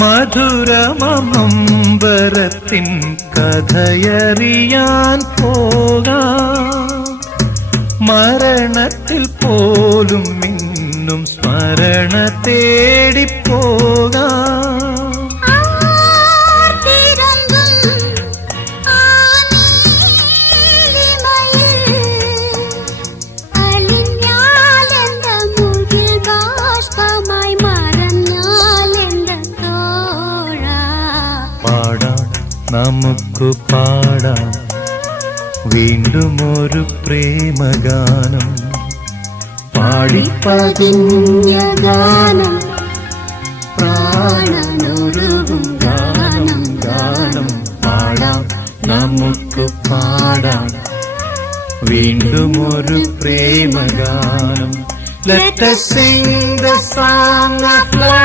മധുരമമ്പരത്തിൻ കഥയറിയാൻ പോകാം. മരണത്തിൽ പോലും ഇന്നും സ്മരണ തേടിപ്പോകാം. നമുക്ക് പാടാം വീണ്ടും ഒരു പ്രേമഗാനം. പാടിപ്പതിഞ്ഞ ഗാനം, പ്രാണനൊരുകും ഗാനം, ഗാനം പാടാം നമുക്ക് പാടാം വീണ്ടും ഒരു പ്രേമഗാനം. Let us sing the song of love.